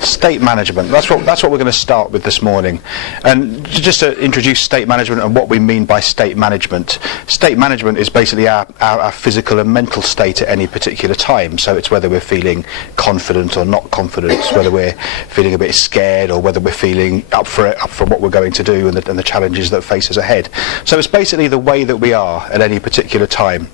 State management. That's what we're going to start with this morning. And just to introduce state management and what we mean by state management. State management is basically our physical and mental state at any particular time. So it's whether we're feeling confident or not confident, it's whether we're feeling a bit scared or whether we're feeling up for what we're going to do and the challenges that face us ahead. So it's basically the way that we are at any particular time.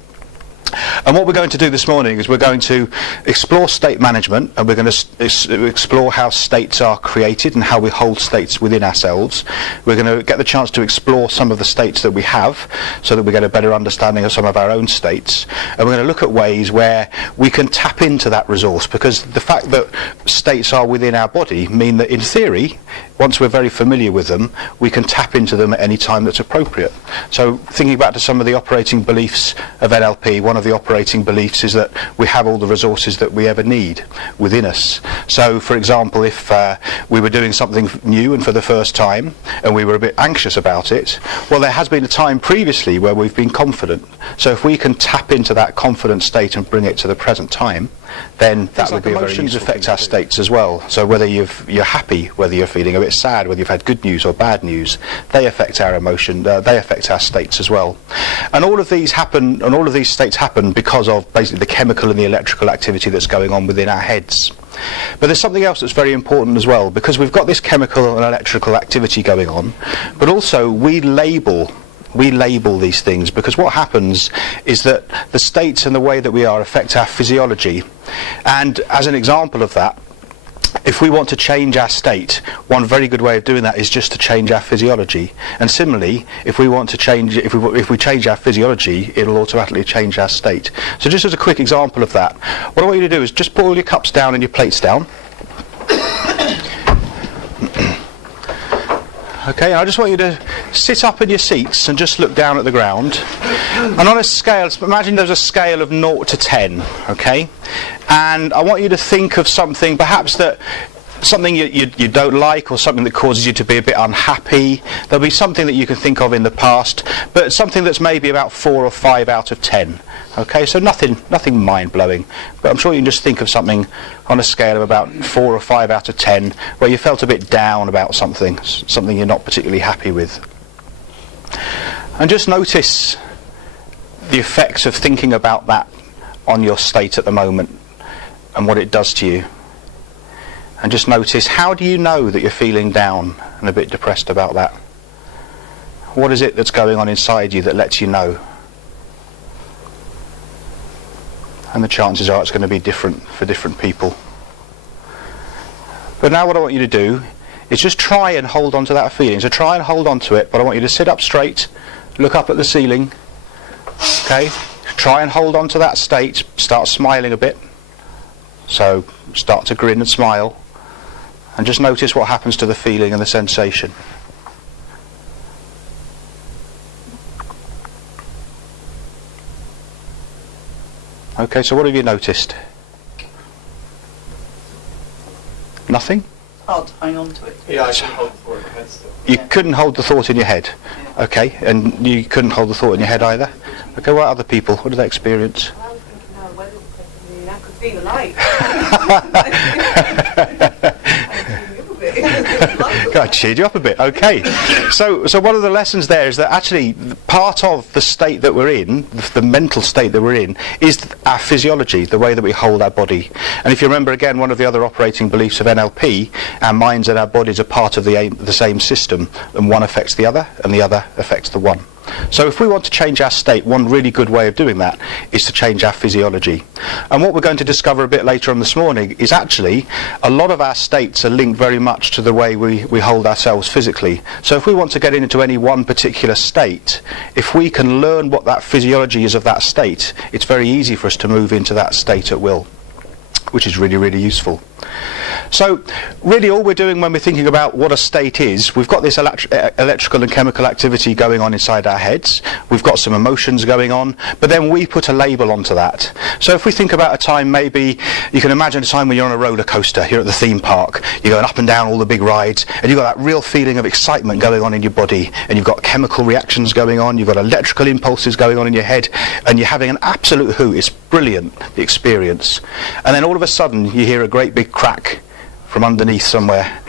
And what we're going to do this morning is we're going to explore state management, and we're going to explore how states are created and how we hold states within ourselves. We're going to get the chance to explore some of the states that we have so that we get a better understanding of some of our own states. And we're going to look at ways where we can tap into that resource, because the fact that states are within our body mean that in theory, once we're very familiar with them, we can tap into them at any time that's appropriate. So thinking back to some of the operating beliefs of NLP, one of the operating beliefs is that we have all the resources that we ever need within us. So for example, if we were doing something new and for the first time and we were a bit anxious about it, well, there has been a time previously where we've been confident. So if we can tap into that confident state and bring it to the present time, then that would be a very useful thing. Emotions affect our states as well. So whether you're happy, whether you're feeling a bit sad, whether you've had good news or bad news, they affect our emotion, they affect our states as well. And all of these happen, and all of these states happen because of basically the chemical and the electrical activity that's going on within our heads. But there's something else that's very important as well, because we've got this chemical and electrical activity going on, but also we label these things, because what happens is that the states and the way that we are affect our physiology. And as an example of that, if we want to change our state, one very good way of doing that is just to change our physiology. And similarly, if we want to change, if we change our physiology, it'll automatically change our state. So just as a quick example of that, what I want you to do is just put all your cups down and your plates down. Okay, and I just want you to sit up in your seats and just look down at the ground. And on a scale, imagine there's a scale of 0 to 10, okay? And I want you to think of something, perhaps something you don't like, or something that causes you to be a bit unhappy. There'll be something that you can think of in the past, but something that's maybe about 4 or 5 out of 10. Okay, so nothing mind-blowing, but I'm sure you can just think of something on a scale of about 4 or 5 out of 10 where you felt a bit down about something you're not particularly happy with. And just notice the effects of thinking about that on your state at the moment and what it does to you. And just notice, how do you know that you're feeling down and a bit depressed about that? What is it that's going on inside you that lets you know? And the chances are it's going to be different for different people. But now what I want you to do is just try and hold on to that feeling. So try and hold on to it, but I want you to sit up straight, look up at the ceiling, okay? Try and hold on to that state, start smiling a bit. So start to grin and smile, and just notice what happens to the feeling and the sensation. Okay, so what have you noticed? Nothing? Hard to hang on to it. Yeah, I can hold the thought in my head still. You couldn't hold the thought in your head? Yeah. Okay, and you couldn't hold the thought in your head either? Okay, what other people? What did they experience? I was thinking, no, weather's affecting me, I could feel the light. God, cheered you up a bit. Okay, so one of the lessons there is that actually part of the state that we're in, the mental state that we're in, is our physiology, the way that we hold our body. And if you remember again, one of the other operating beliefs of NLP, our minds and our bodies are part of the same system, and one affects the other and the other affects the one. So if we want to change our state, one really good way of doing that is to change our physiology. And what we're going to discover a bit later on this morning is actually a lot of our states are linked very much to the way we hold ourselves physically. So if we want to get into any one particular state, if we can learn what that physiology is of that state, it's very easy for us to move into that state at will, which is really, really useful. So really all we're doing when we're thinking about what a state is, we've got this electrical and chemical activity going on inside our heads, we've got some emotions going on, but then we put a label onto that. So if we think about a time, maybe you can imagine a time when you're on a roller coaster, you're at the theme park, you're going up and down all the big rides, and you've got that real feeling of excitement going on in your body, and you've got chemical reactions going on, you've got electrical impulses going on in your head, and you're having an absolute hoot. It's brilliant, the experience. And then all of a sudden you hear a great big crack from underneath somewhere.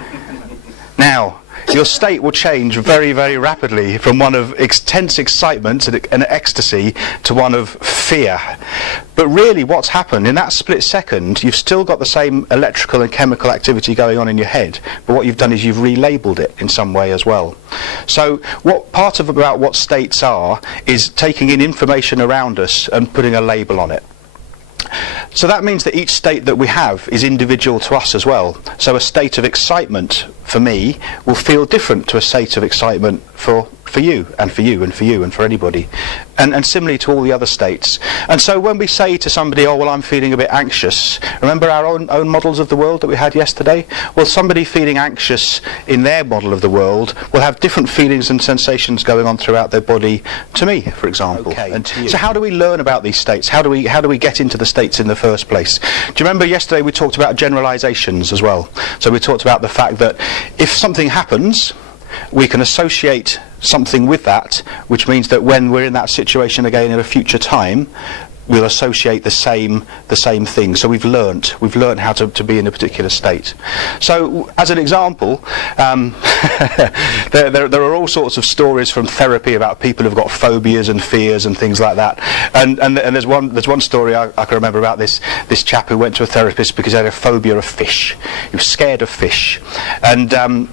Now, your state will change very, very rapidly from one of intense excitement and ecstasy to one of fear. But really what's happened, in that split second, you've still got the same electrical and chemical activity going on in your head, but what you've done is you've relabeled it in some way as well. So about what states are is taking in information around us and putting a label on it. So that means that each state that we have is individual to us as well. So a state of excitement for me will feel different to a state of excitement for you and for you and for you and for anybody, and similarly to all the other states. And so when we say to somebody, oh well, I'm feeling a bit anxious, remember our own models of the world that we had yesterday? Well, somebody feeling anxious in their model of the world will have different feelings and sensations going on throughout their body to me, for example, and to you. So how do we learn about these states? How do we get into the states in the first place? Do you remember yesterday we talked about generalizations as well? So we talked about the fact that if something happens, we can associate something with that, which means that when we're in that situation again in a future time, we'll associate the same thing. So we've learnt how to be in a particular state. So as an example, there are all sorts of stories from therapy about people who've got phobias and fears and things like that. And there's one story I can remember about this chap who went to a therapist because he had a phobia of fish. He was scared of fish, and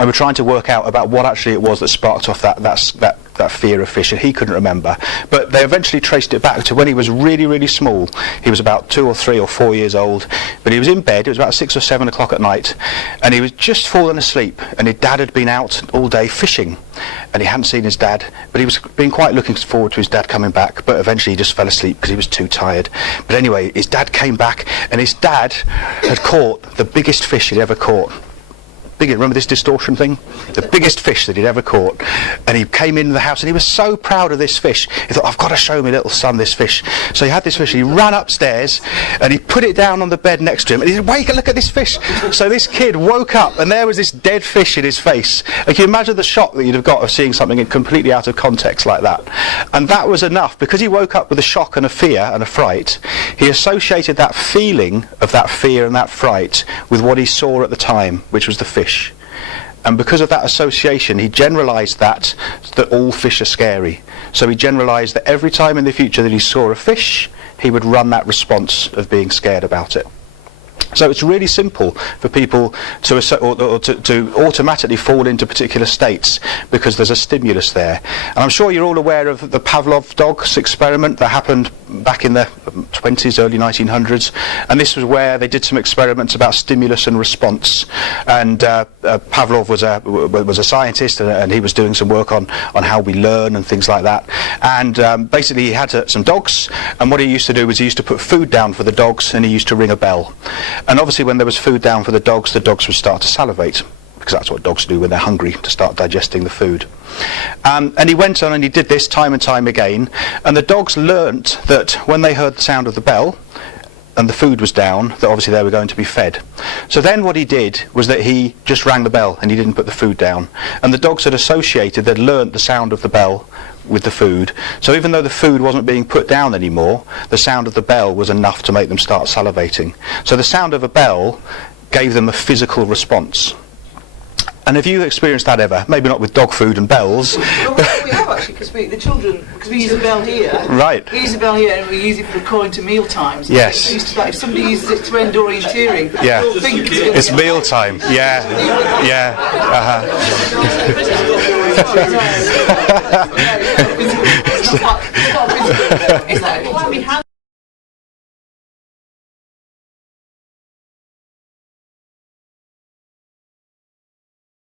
we were trying to work out about what actually it was that sparked off that fear of fish, and he couldn't remember. But they eventually traced it back to when he was really, really small. He was about 2 or 3 or 4 years old, but he was in bed. It was about 6 or 7 o'clock at night, and he was just fallen asleep, and his dad had been out all day fishing, and he hadn't seen his dad, but he was been quite looking forward to his dad coming back, but eventually he just fell asleep because he was too tired. But anyway, his dad came back, and his dad had caught the biggest fish he'd ever caught. Remember this distortion thing? The biggest fish that he'd ever caught. And he came into the house and he was so proud of this fish. He thought, I've got to show my little son this fish. So he had this fish and he ran upstairs and he put it down on the bed next to him and he said, wake up, look at this fish. So this kid woke up and there was this dead fish in his face. And can you imagine the shock that you'd have got of seeing something completely out of context like that? And that was enough. Because he woke up with a shock and a fear and a fright, he associated that feeling of that fear and that fright with what he saw at the time, which was the fish. And because of that association, he generalised that all fish are scary. So he generalised that every time in the future that he saw a fish, he would run that response of being scared about it. So it's really simple for people to automatically fall into particular states because there's a stimulus there. And I'm sure you're all aware of the Pavlov dogs experiment that happened back in the 20s, early 1900s. And this was where they did some experiments about stimulus and response. And Pavlov was a scientist, and he was doing some work on how we learn and things like that. And basically he had some dogs, and what he used to do was he used to put food down for the dogs, and he used to ring a bell. And obviously when there was food down for the dogs would start to salivate, because that's what dogs do when they're hungry, to start digesting the food. And he went on and he did this time and time again, and the dogs learnt that when they heard the sound of the bell and the food was down, that obviously they were going to be fed. So then what he did was that he just rang the bell and he didn't put the food down. And the dogs had associated, they'd learnt the sound of the bell with the food. So even though the food wasn't being put down anymore, the sound of the bell was enough to make them start salivating. So the sound of a bell gave them a physical response. And have you experienced that ever? Maybe not with dog food and bells. Well, we have actually, because we use a bell here. Right. We use a bell here and we use it for calling to meal times. Yes. If somebody uses it to end orienteering, yeah. you'll think it's meal time. Yeah. Yeah. It's not